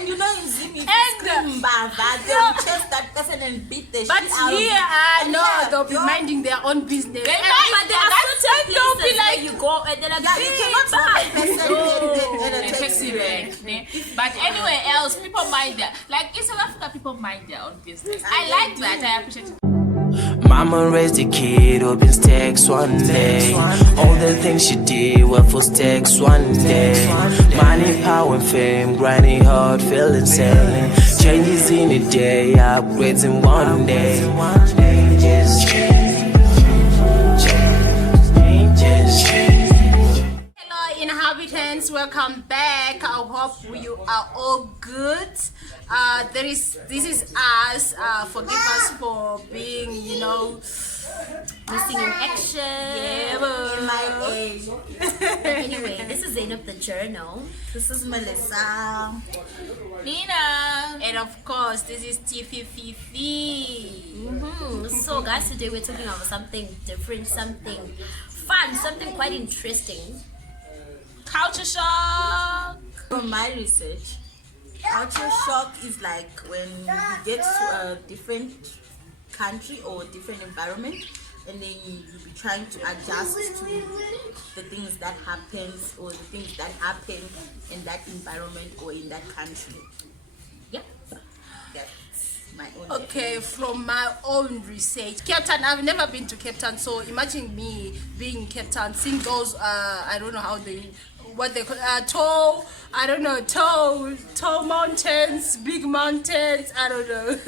And you know in Zim, if you scream Bava, they'll chase that person and beat the shit out of But here, no, they'll be minding their own business. But there are certain places be like, you go and they're like, yeah, you cannot drop a person in a taxi rank. But anywhere else, people mind their, like in South Africa, people mind their own business. I like that. I appreciate it. Mama raised a kid, opens stacks one day. All the things she did were for stacks one day. Money, power, and fame, grinding hard, feel insane. Changes in a day, upgrades in one day. Hello inhabitants, welcome back. I hope you are all good. This is us. Forgive us for being, missing in action. Yeah, In my age. Anyway, this is Zainab the Journal. This is Melissa. Nina. and of course this is Tiffy Fifi. So guys, today we're talking about something different, something fun, something quite interesting. Culture shock. From my research, culture shock is like when you get to a different country or different environment and then you be trying to adjust to the things that happens or the things that happen in that environment or in that country. Yep. That's my own. Okay, from my own research, Cape Town, I've never been to Cape Town, so imagine me being in Cape Town, seeing those I don't know what they call tall mountains, big mountains, I don't know.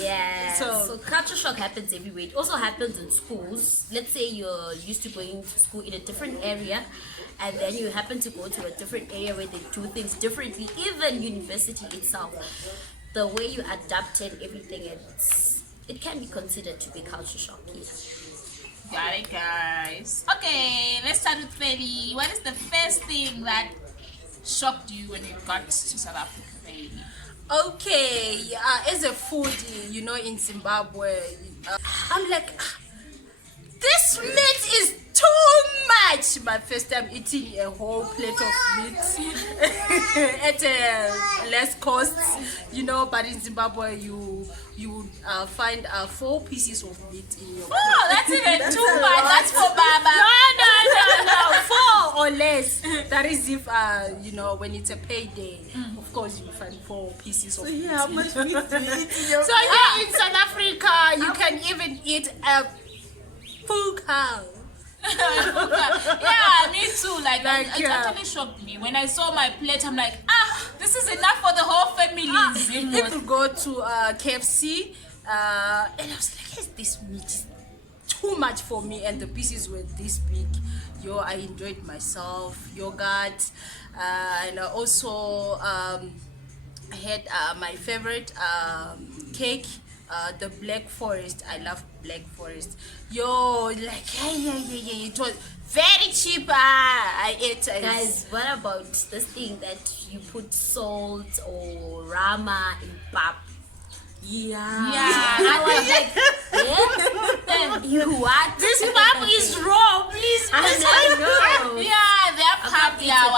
Yeah. So- So culture shock happens everywhere. It also happens in schools. Let's say you're used to going to school in a different area, and then you happen to go to a different area where they do things differently. Even university itself, the way you adapted everything, it can be considered to be culture shock. Yes. Got it, guys. Okay, let's start with Feli. What is the first thing that shocked you when you got to South Africa, baby? Okay, as a foodie, in Zimbabwe, I'm like, this meat is too much. My first time eating a whole plate of meat at a less cost, but in Zimbabwe you would find 4 pieces of meat in your plate. Oh, that's even too much. That's for Baba. No, 4 or less. That is if when it's a payday. Of course you find 4 pieces of meat. Yeah, how much meat do you eat in your So here in South Africa, you can even eat a full cow. Yeah, me too. Like it yeah. actually shocked me when I saw my plate. I'm like, this is enough for the whole family. If you go to KFC, and I was like, yes, this meat is too much for me, and the pieces were this big. I enjoyed myself. Yogurt, and also I had my favorite cake. The Black Forest. I love Black Forest. It was very cheap. I ate it. Guys, what about this thing that you put salt or rama in pap? Yeah. I was like, yeah? You what? This pap is raw, please. I know. Yeah, their pap that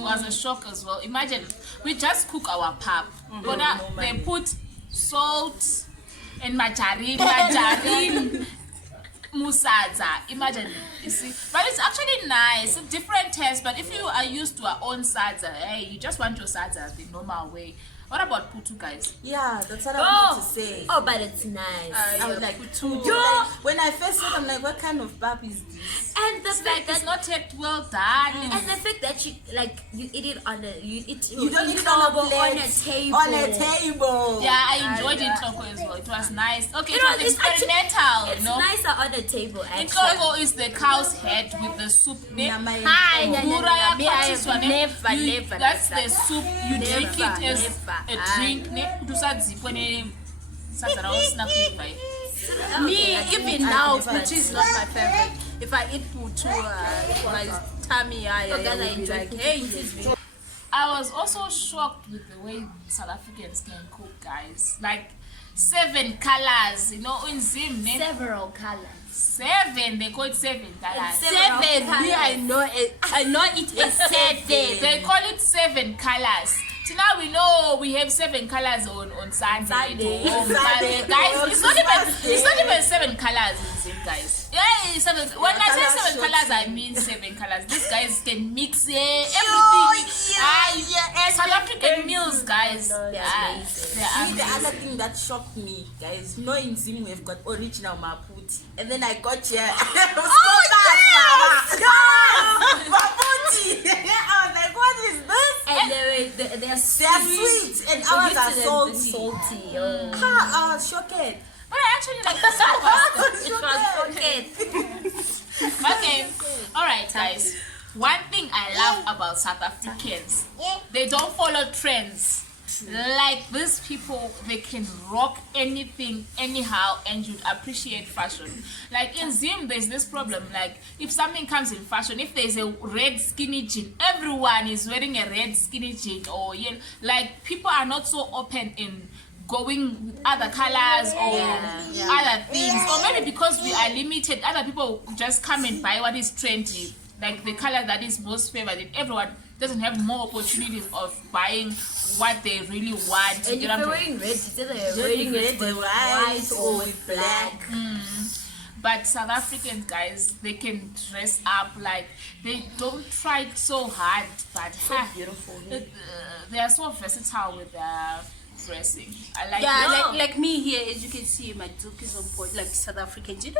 was a shock as well. Imagine we just cook our pap, but they put salt and margarine, musadza. Imagine, you see. But it's actually nice, a different taste. But if you are used to our own sadza, you just want your sadza the normal way. What about putu, guys? Yeah, that's what I wanted to say. Oh, but it's nice. I was like, putu. when I first saw it, I'm like, what kind of pap is this? And the It's fact like that it's not yet well done. and the fact that you eat it on a You don't eat it on a plate. on a table. On a table. Yeah, I enjoyed it Tloko as well. It was nice. Okay, You it know, was it's actually- experimental, It's you know. nicer on a table In actually. Tloko is the cow's head with the soup. Nyama yenkomo. Hi, Gura ya me, I kwatiswa, have ne? never That's done the that. soup. You drink it as never. a drink. Ne? Kuti usadzipwe ne sadza rawo usina kuibva. Me, even now, never putu is not my favorite. If I eat putu, my tummy, I guys, I will be enjoy like, putu. hey, Putu is this I was also shocked with the way South Africans can cook, guys. Like 7 colors, in Zim, ne? Several colors. 7, they call it 7 colors. Several 7. Me, colors. I know it as 7. They call it 7 colors. till now we know we have 7 colors on Sunday. Sunday. Guys, it's not even 7 colors in Zim, guys. Yeah, 7. When I say 7 colors, I mean 7 colors. These guys can mix everything. South African meals, guys. The other thing that shocked me, guys, you know in Zim we've got original maputi, and then I got here. Maputi. I was like, what is this? And they're sweet, and ours are salty. I was shocked. But I actually like the Okay, alright guys. One thing I love about South Africans, they don't follow trends. Like these people, they can rock anything anyhow and you'd appreciate fashion. Like in Zim, there's this problem, like if something comes in fashion, if there's a red skinny jean, everyone is wearing a red skinny jean, or like people are not so open in going with other colors or other things, or maybe because we are limited, other people just come and buy what is trendy, like the color that is most favored, and everyone doesn't have more opportunities of buying what they really want. And if you're wearing red, it's either you're wearing red with white or with black. But South Africans, guys, they can dress up, like they don't try so hard, but beautiful. They are so versatile with their dressing. I like like me here, as you can see, my look is on point, like South African. And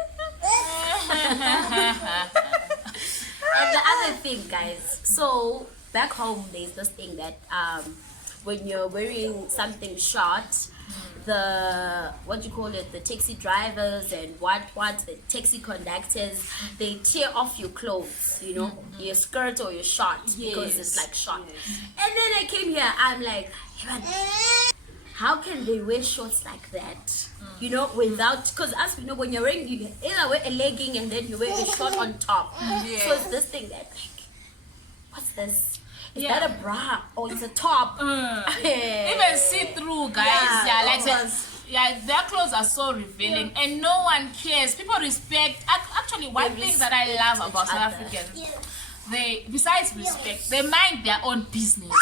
the other thing, guys, so back home there's this thing that when you're wearing something short, the the taxi drivers and the taxi conductors, they tear off your clothes, your skirt or your shorts, because it's like short. And then I came here, I'm like, how can they wear shorts like that? Without, because as we know, when you're wearing, you either wear a legging and then you wear a short on top. So it's this thing that, like, what's this? Is that a bra or it's a top? Even see-through, guys. Their clothes are so revealing and no one cares. People respect. Actually, one thing that I love about South Africans, they, besides respect, they mind their own business.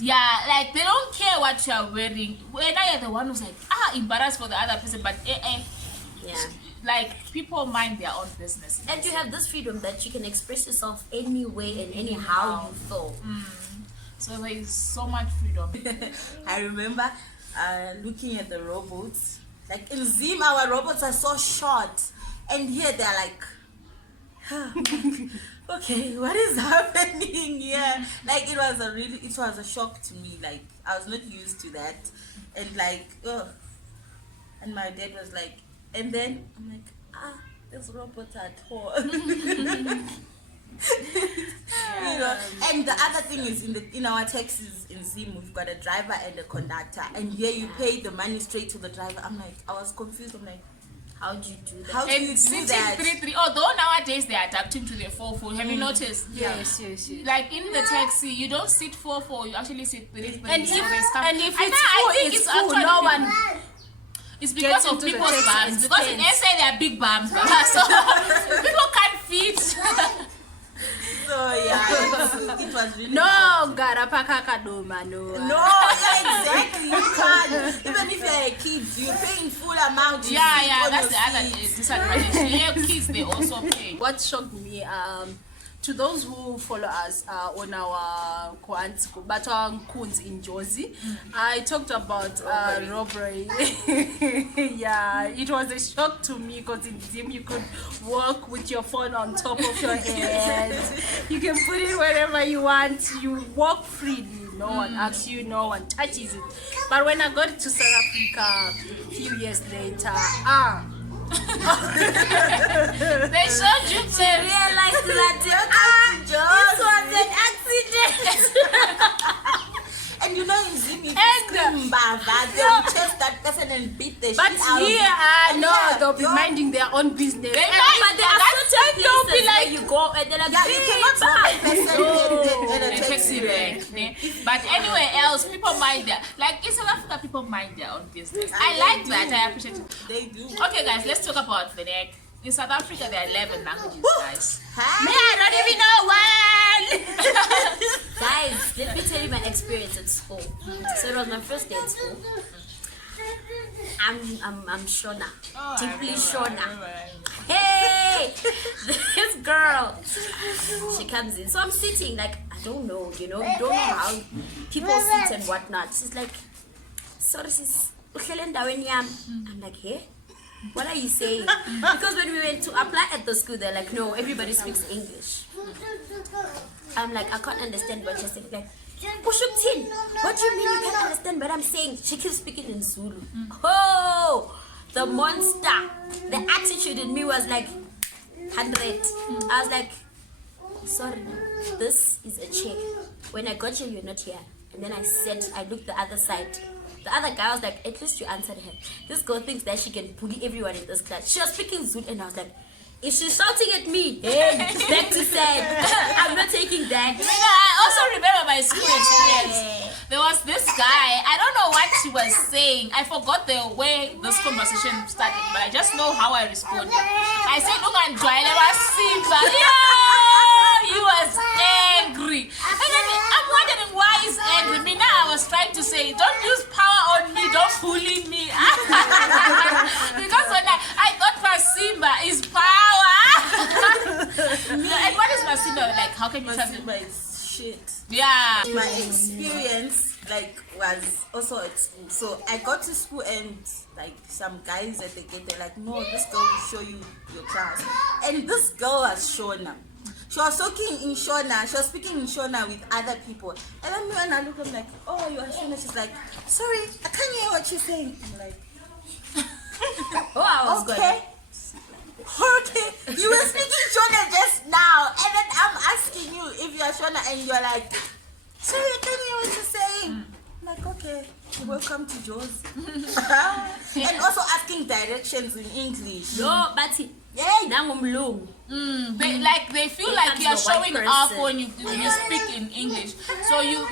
Like they don't care what you are wearing. When I am the one who's like embarrassed for the other person, but like people mind their own business. And you have this freedom that you can express yourself any way and anyhow you feel. So there is so much freedom. I remember looking at the robots. Like in Zim, our robots are so short, and here they're like, okay, what is happening here? Like it was a shock to me. Like I was not used to that, and like, and my dad was like, and then I'm like, this robot at home. And the other thing is in our taxis in Zim, we've got a driver and a conductor, and here you pay the money straight to the driver. I was confused. I'm like, how do you do that? How do you do that? 3-3. Although nowadays they are adapting to the 4-4. Have you noticed? Yes. Like in the taxi, you don't sit 4-4. You actually sit 3-3. And if it's full, no one. It's because of people's bums. Because in SA they are big bums, so people can't fit. So it was really exactly. You can't. Even if you're a kid, you're paying full amount. That's the other disadvantage. Kids, they also pay. What shocked me, to those who follow us on our Batang Kunz in Jozi, I talked about robbery. It was a shock to me because in Zim you could walk with your phone on top of your head. You can put it wherever you want. You walk freely. No one asks you, no one touches it. But when I got to South Africa a few years later, they showed you to realize that this was an accident. And in Zim, you scream they'll chase that person and beat the shit out of them. But here, they'll be minding their own business. But there are certain places where you go and they're like, you cannot stop a person in a taxi rank. But anywhere else, people mind like in South Africa, people mind their own business. I like that. I appreciate it. They do. Okay, guys, let's talk about the neck. In South Africa, there are 11 languages, guys. Me, I don't even know one. Guys, let me tell you my experience at school. So it was my first day at school. I'm Shona. Deeply Shona. Hey! This girl. She comes in. So I'm sitting like, I don't know, you don't know how people sit and whatnot. She's like, sorry sis, I'm like, hey? What are you saying? Because when we went to apply at the school, they're like, no, everybody speaks English. I'm like, I can't understand what you're saying. Like, Pushuptin, what do you mean you can't understand what I'm saying? She keeps speaking in Zulu. Oh, the monster. The attitude in me was like 100. I was like, sorry, this is a check. When I got here, you're not here. And then I looked the other side. The other guy was like, at least you answered her. This girl thinks that she can bully everyone in this class. She was speaking Zulu and I was like, if she's shouting at me, hey, back to side. I'm not taking that. I also remember my school experience. There was this guy, I don't know what he was saying. I forgot the way this conversation started, but I just know how I responded. I said, he was angry. And then I'm wondering why he's angry. Me now, I was trying to say, don't use power on me, don't bully me. Because when I thought Masimba is power. And what is Masimba like? How can you translate? Masimba is shit. Yeah. My experience was also at school. So I got to school and like some guys at the gate, they're like, no, this girl will show you your class. And this girl was Shona. She was talking in Shona. She was speaking in Shona with other people. And then when I look, I'm like, oh, you are Shona. She's like, sorry, I can't hear what you're saying. I'm like, Oh, I was okay. Okay, you were speaking Shona just now, and then I'm asking you if you're Shona, and you're like, sorry, I can't hear what you're saying. I'm like, okay, welcome to Jaws. And also asking directions in English. No, but They feel like you're showing off when you speak in English. So you're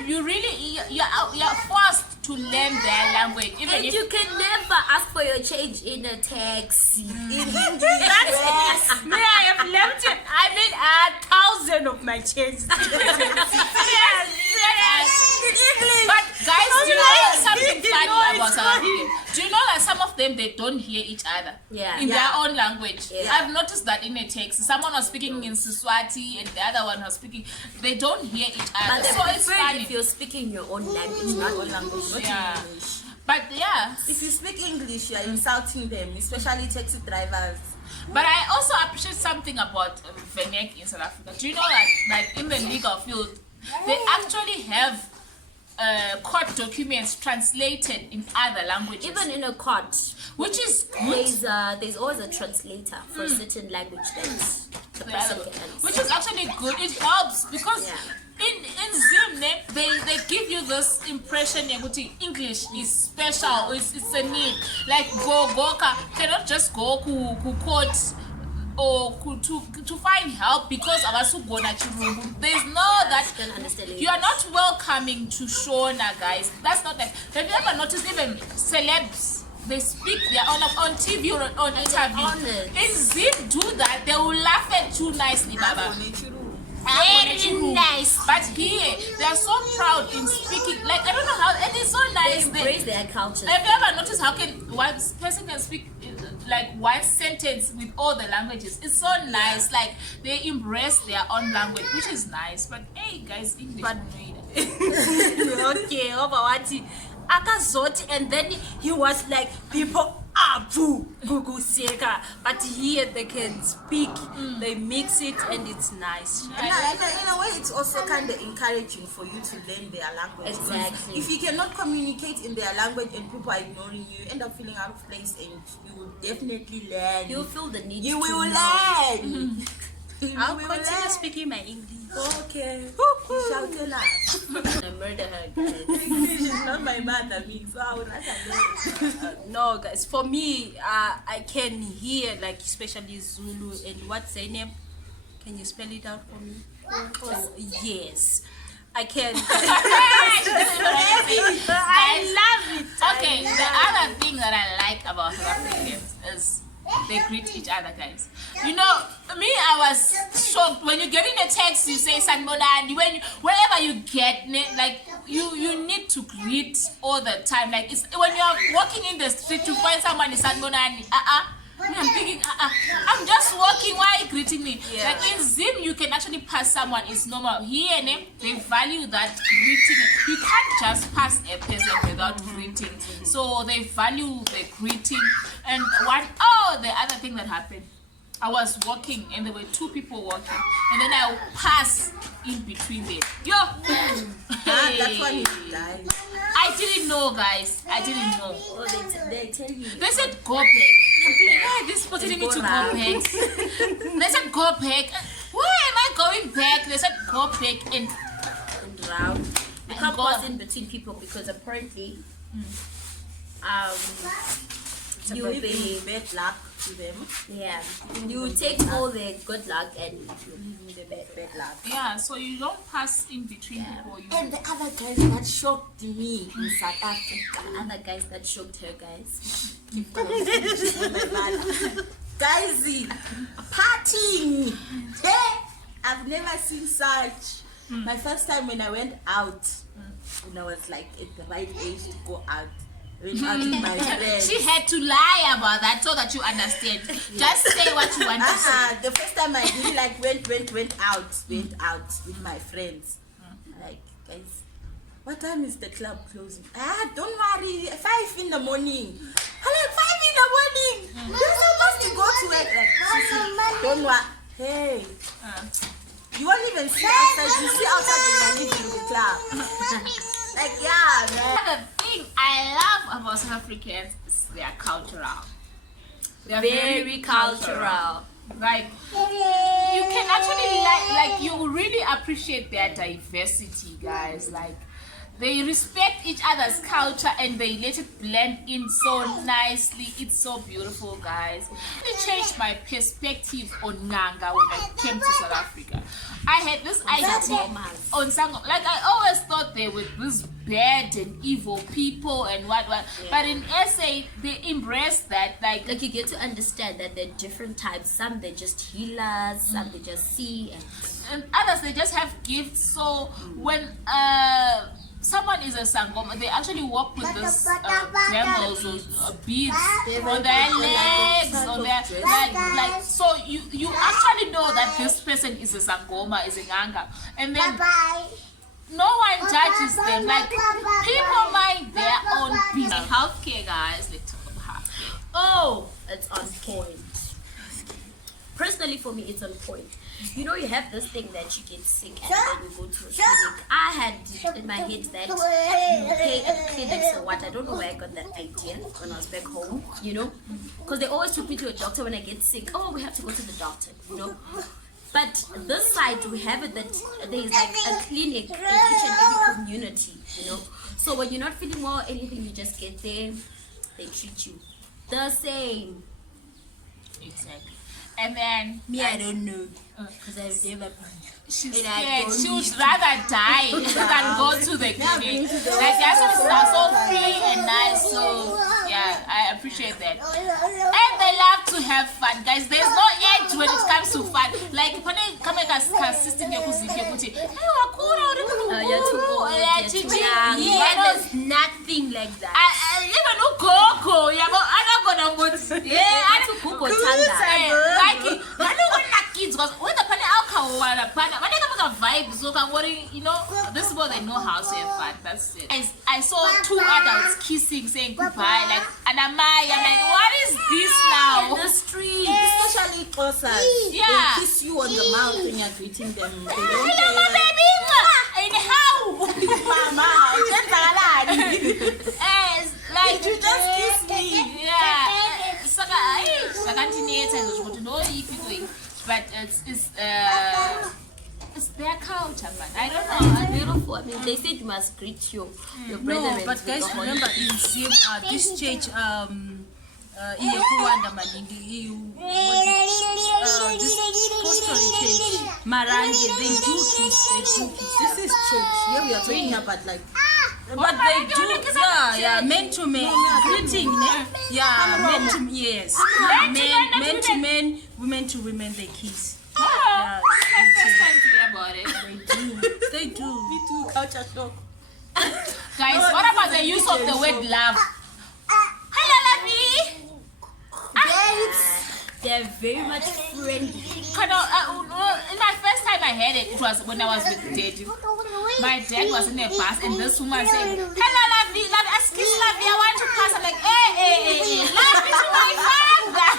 forced to learn their language. Even and if you can never ask for your change in a taxi. In English, Me, I have left it. I made 1,000 of my changes. Yes. But guys, do you know something funny about South Africa? Do you know that some of them, they don't hear each other in their own language? Yeah. I've noticed that in a text, someone was speaking in Siswati and the other one was speaking, they don't hear each other. But So it's prefer funny. if you're speaking your own language, not own language, not Yeah. English. But yeah, If you speak English, you're insulting them, especially taxi drivers. but I also appreciate something about Venek in South Africa. Do you know that, like, in the legal field, they actually have court documents translated in other languages, even in a court. which is good. There's always a translator for a certain language that the person can understand. Which is actually good. It helps because in Zim they give you this impression that English is special. It's a need. Like Goka cannot just go to court or to find help because there's no that Can understand you are not welcoming to Shona, guys. That's not like. Have you ever noticed even celebs? They speak their own on TV or on interview. honest. In Zim do that, they will laugh at you nicely, Baba. Very nice. But here, they are so proud in speaking. Like, I don't know how, and it's so They nice. embrace their culture. Have you ever noticed how one person can speak like one sentence with all the languages? It's so nice. Like, they embrace their own language, which is nice. But hey, guys, English. But okay, over what Akazoti, and then he was like, people are Guguseka, but here they can speak, they mix it, and it's nice. And in a way, it's also kind of encouraging for you to learn their language. Exactly. If you cannot communicate in their language and people are ignoring you, you end up feeling out of place, and you will definitely learn. You'll feel the need You to will know. learn. I'll continue speaking my English. Okay. Shout it out. I murder her, guys. English is not my mother, so I would rather learn. No, guys, for me, I can hear, like, especially Zulu, and what's her name? Can you spell it out for me? Yes, I can. I love it. Okay, the other thing that I like about South Africans is they greet each other, guys. You know, me, I was shocked when you get in a text, you say Sanbonani. Wherever you get, like you need to greet all the time. Like it's when you are walking in the street to find someone is Sanbonani. I'm thinking, I'm just walking. Why are you greeting me? Yeah. Like in Zim, you can actually pass someone. It's normal. Here, they value that greeting. You can't just pass a person without greeting. So they value the greeting. And the other thing that happened, I was walking and there were two people walking, and then I pass in between them. That one is dying. I didn't know, guys. I didn't know. Oh, they tell you. They said go back. I'm thinking, why is this supposed to me to go back? They said go back. Why am I going back? They said go back and round. You can't pass in between people because apparently, you'll be bad luck to them. Yeah, you take all the good luck and you the bad luck. yeah, so you don't pass in between people. And the other guys that shocked me in South Africa. Other guys that shocked her, guys. Guys, partying. Hey, I've never seen such. My first time when I went out, when I was like at the right age to go out. Went out with my friends. She had to lie about that so that you understand. Just say what you want to say. The first time I really like went out with my friends. Like, guys, what time is the club closing? Don't worry, 5 in the morning. I'm like, 5 in the morning. You're supposed to go to work. Like, she, don't worry. Hey, you won't even see outside. You see outside when you're leaving the club. Like, yeah, man. The thing I love about South Africans is they are cultural. They are Very cultural. Like, you can actually like you really appreciate their diversity, guys. Like, they respect each other's culture and they let it blend in so nicely. It's so beautiful, guys. It changed my perspective on Nanga when I came to South Africa. I had this idea on Sangoma. Like, I always thought they were this bad and evil people and what. Yeah. But in SA, they embrace that. Like you get to understand that there are different types. Some they're just healers, some they just see, and others they just have gifts. So when someone is a Sangoma, they actually walk with this bangles or beads on their legs, on their like. So you actually know that this person is a Sangoma, is a Nganga, and then no one judges them. Like, people mind their own business. Healthcare, guys. Let's talk about healthcare. oh, it's on point. Personally, for me, it's on point. You know, you have this thing that you get sick and then you go to a clinic. I had in my head that you pay at clinics or what. I don't know where I got that idea when I was back home, you know. Because they always took me to a doctor when I get sick. Oh, we have to go to the doctor, you know. But this side, we have it that there is like a clinic in each and every community, you know. So when you're not feeling well or anything, you just get there, they treat you the same. Exactly. And then Me, I don't know. Because I've never been. she's And I scared. don't She would rather die than go to the clinic. Like, that's so free and nice. So yeah, I appreciate that. And they love to have fun, guys. There's no age when it comes to fun. Like, when they come like a consistent You're too old, you're too young. Yeah, there's nothing like that. even ugogo yabo anakhona Yeah, I took Google Tanda. like I don't want kids because when the panel alcohol when they come with a vibe, so I'm worrying, you know, this is what they know how to have fun. That's it. I saw 2 adults kissing, saying goodbye, like Anamai. I'm like, what is this now? The street. Especially Xhosas. Yeah. They kiss you on the mouth when you're greeting them. They don't Hello, my care. baby. And how? Mama, Yes, like you just kiss me. yeah. But it's their culture, man. I don't know. It's beautiful. I mean, they said you must greet your brethren. No, but guys, with the remember in Zim, this church, iye kuwanda maningi this apostolic church Marange, they do kiss. This is church. Here we are talking about like But they do, yeah, men to men, greeting, yeah, men to, yes, men to men, women to women, they kiss. Oh, that's my first time to hear about it. They do. Me too, culture shock. Guys, what about the use of the word love? Hello, lovey. They're very much friendly. In my first time I heard it, it was when I was with Daddy. My dad was in the bus and this woman said, hello, lovey, excuse lovey, I want to pass. I'm like, hey, love me to my father.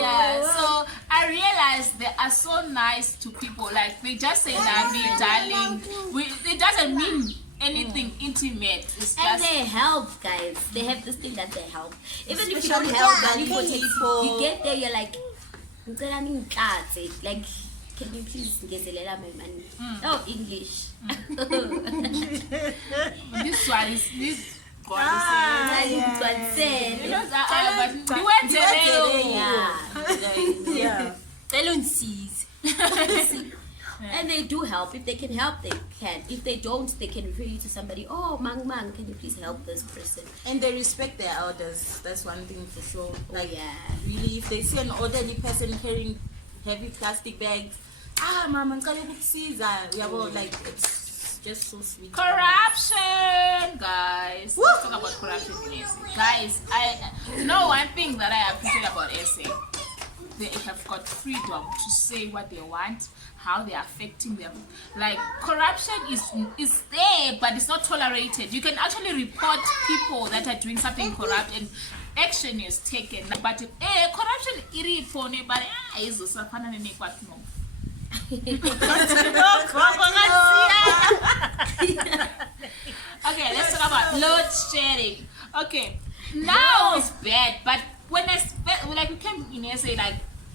Yeah, so I realized they are so nice to people. Like, they just say love me, darling. It doesn't mean anything intimate. It's And just they help, guys. They have this thing that they help. Even if you Especially don't help, elderly people people. you get there, you're like, like, can you please ngezelela my money? Oh, English. this one is this. You You know that, but we went to yeah. Yeah. And they do help. If they can help, they can. If they don't, they can refer you to somebody. Oh, Mang, can you please help this person? And they respect their elders. That's one thing for sure. Like, yeah. really, if they see an elderly person carrying heavy plastic bags, mama, like, it's just so sweet. corruption, guys. Let's talk about corruption in SA. Guys, I know one thing that I appreciate about SA. They have got freedom to say what they want, how they're affecting them. Like, corruption is there, but it's not tolerated. You can actually report people that are doing something corrupt and action is taken. But corruption is but okay, let's talk about load shedding. Okay, now it's bad, but when we came in SA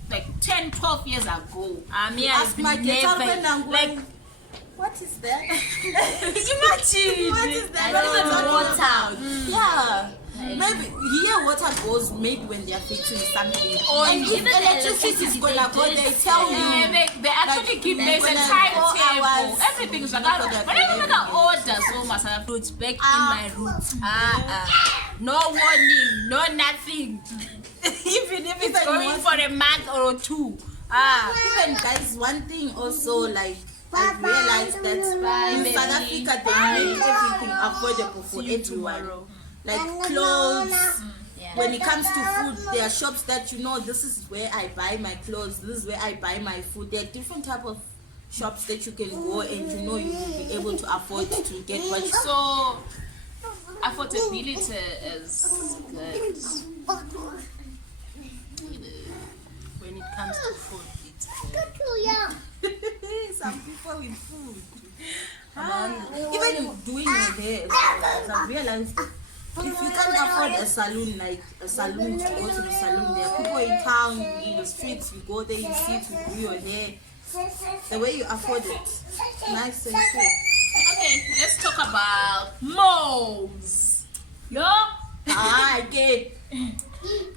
like 10, 12 years ago. Ask my never, like, what is that? Imagine. What is that? I What know, is water. Yeah. Maybe here water goes maybe when they're fixing something. And if even the electricity is gonna go, they they tell you. They actually give they're there's a gonna timetable. 4 hours. Everything's like that. But I remember the order so much. Roots back in my roots. No warning, no nothing. Even if it's going for a month or two. Even guys, one thing also, like, I realized that in South Africa they make everything affordable for everyone. Like clothes. When it comes to food, there are shops that this is where I buy my clothes, this is where I buy my food. There are different type of shops that you can go and you will be able to afford to get what you So affordability is good. When it comes to food, it's some people with food. Even doing your hair, I've realized that if you can't afford a salon, like a salon, to go to the salon, there are people in town, in the streets, you go there, you sit, you do your hair. The way you afford it, nice and cool. Okay, let's talk about malls. Okay.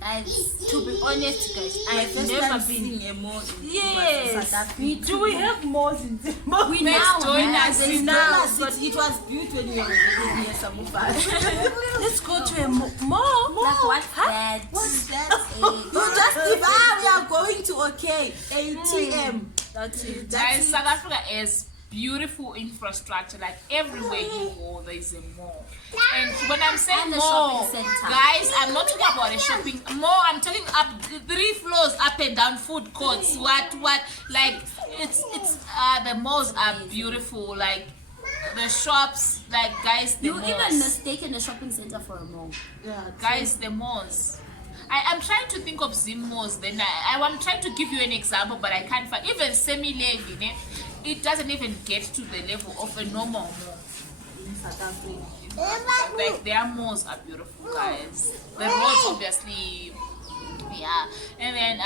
guys, to be honest, guys, I've First never time been. seeing a mall in Yes, South we Africa. do. We have malls in Zimbabwe. We now join us It's in nice. It was built when you were living near Samufar. Let's go to a mall. Like, what's that? What's that? You just give we are going to ATM. That's it. Guys, South Africa is beautiful infrastructure. Like everywhere you go, there is a mall. And when I'm saying And a mall, shopping center. guys, I'm not talking about a shopping mall. I'm talking up 3 floors up and down, food courts. What? Like it's the malls are beautiful. Like the shops, like guys, the You malls. even mistaken a shopping center for a mall. Guys, the malls. I'm trying to think of Zim malls. Then I'm trying to give you an example, but I can't find. Even semi-levy, it doesn't even get to the level of a normal mall. In South Africa. Like their malls are beautiful, guys. The roads, obviously, yeah. And then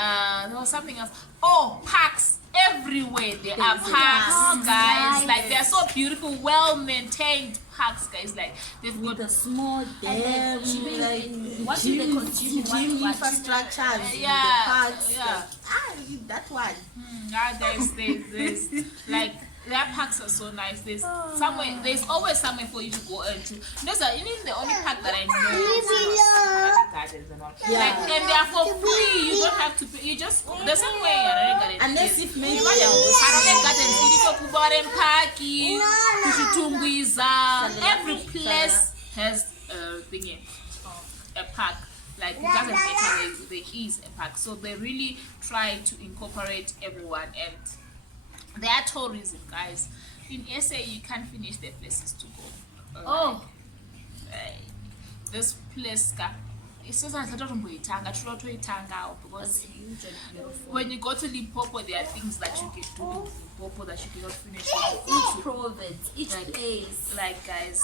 there was something else. Oh, parks. everywhere. There are parks, guys. Like they're so beautiful, well maintained parks, guys. Like they've got the small dam, like watching the consumer gym infrastructures, yeah, the parks. yeah. Like, that one. Yeah, there's like their parks are so nice. There's somewhere. There's always somewhere for you to go into. Those are even the only park that I know. Gardens and all. Yeah. Like, and they are for free. You don't have to pay. You just the same way Harare Gardens. Unless if maybe Harare Gardens, Kubaren Parki, Kushitungwiza. Every place has a thingy, a park. Like it doesn't matter where there is a park. So they really try to incorporate everyone, and there are tourism, guys. In SA, you can't finish the places to go. This place, it's just because when you go to Limpopo, there are things that you can do in Limpopo that you cannot finish. Each province, each place. Like, guys,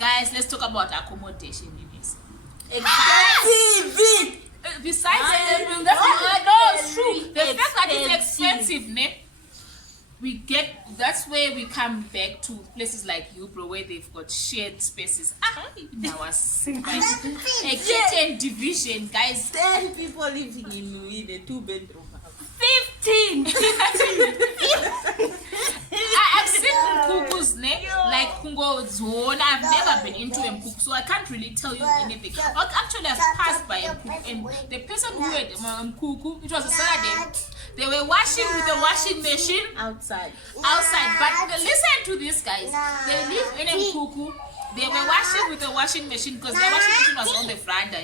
guys, let's talk about accommodation in SA. TV. Besides everything, it's true. The fact that it's expensive, ne? That's where we come back to places like Ubro where they've got shared spaces. A kitchen division, guys. 10 people living in a 2-bedroom house. 15. I've seen mkukus, ne? Like Kungo Zone. I've never been into a mkuku, so I can't really tell you anything. Actually, I've passed by a mkuku, and the person who had mkuku, it was a Saturday. They were washing with a washing machine Outside. But listen to these guys. They live in a mkuku. They were washing with a washing machine because their washing machine was on the veranda.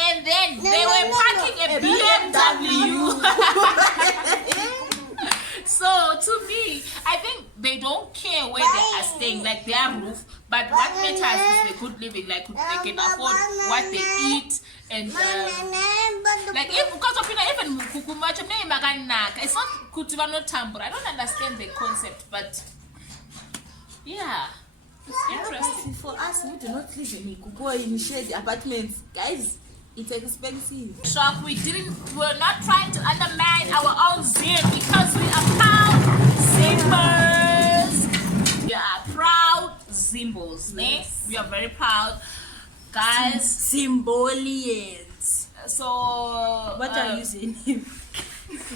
And then they were parking a BMW. So to me, I think they don't care where they are staying, like their roof. But what matters is the good living, like they can afford what they eat, and like if because of even mukukumacho it's not kutivano tambura. I don't understand the concept, but yeah, it's interesting. For us, we do not live in Kuko in shared apartments, guys. It's expensive. Shock, we're not trying to undermine our own zeal because we are proud Zimbers. We are proud Zimbos, yes. We are very proud, guys. Zimbabweans. So, what are you saying?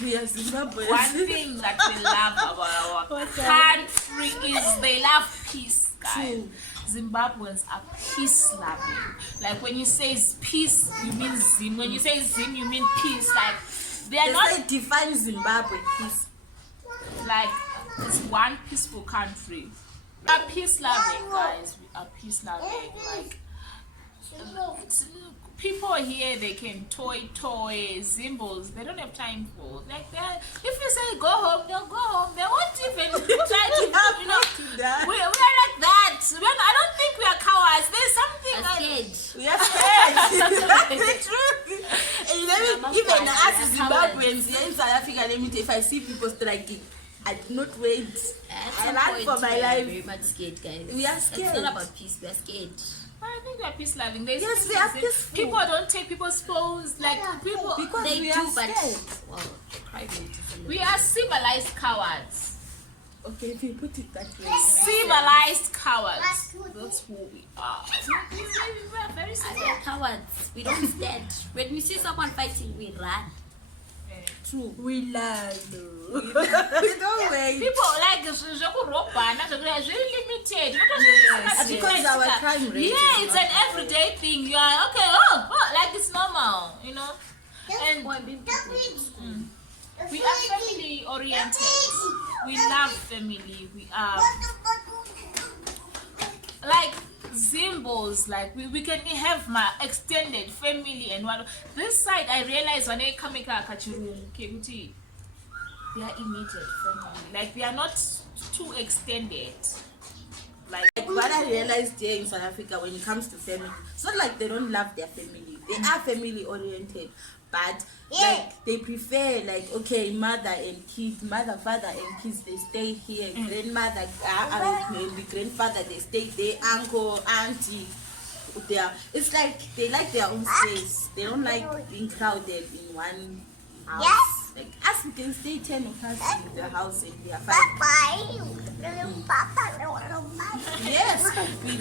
We are Zimbabweans. One thing that we love about our country is they love peace, guys. True. Zimbabweans are peace loving. Like when you say peace, you mean Zim. When you say Zim, you mean peace. Like they not define Zimbabwe peace. Like it's one peaceful country. We are peace loving, guys. We are peace loving. Like people here, they can toy symbols. They don't have time for like that. If you say go home, they'll go home. They won't even try to we are like that. I don't think we are cowards. There's something we are scared. That's true. And even us Zimbabweans here in South Africa, let me tell you, if I see people striking, I do not wait. I run for my life. Very much scared, guys. We are scared. It's not about peace. We are scared. I think we are peace loving. Yes, we are peaceful. People don't take people's phones. Like people, because they we do, are scared. Well, crime rate we are civilized cowards. Okay, if you put it that way. Civilized cowards. That's who we are. We are very civilized cowards. We don't stand. When we see someone fighting, we run. True. We learn. We don't wait. People like very limited. Yes, because our crime rate. Yeah, it's an everyday thing. You are okay. Like it's normal, you know. And we are family oriented. We love family. We are like symbols. Like we can have my extended family and what. This side I realize when I come Kachiru, they are immediate family. Like they are not too extended. Like what I realized here in South Africa when it comes to family, it's not like they don't love their family. They are family oriented, but like they prefer like okay, mother and kids, mother, father and kids, they stay here. Grandmother and the grandfather, they stay there. Uncle, auntie, it's like they like their own space. They don't like being crowded in one house. Like us, we can stay 10 of us in the house and we are fine. Yes, we,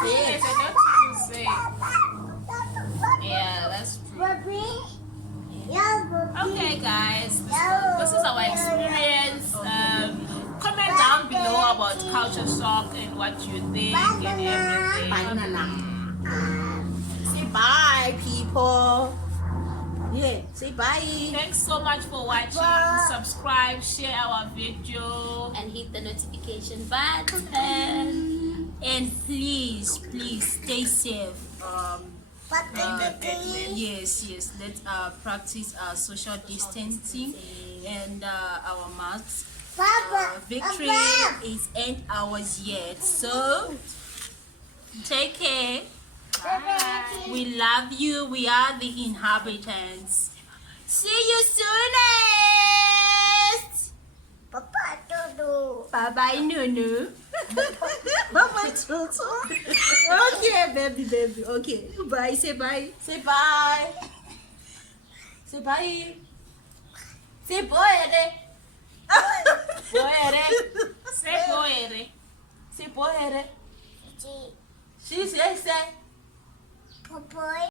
Yes, yes. I got to say. Yeah, that's true. Okay, guys, this is our experience. Comment down below about culture shock and what you think and everything. Banana. Say bye, people. Yeah, say bye. Thanks so much for watching. Subscribe, share our video. And hit the notification button. And please stay safe. Yes, let's practice social distancing and our masks. Victory is 8 hours yet, so take care. Bye. We love you. We are the Inhabitants. See you soonest. Bye bye, Nunu. Bye Toto. Okay, baby. Okay, bye. Say bye. Say bye. Say bye. Say boy. Boy. Say boy. Say boy. She says say.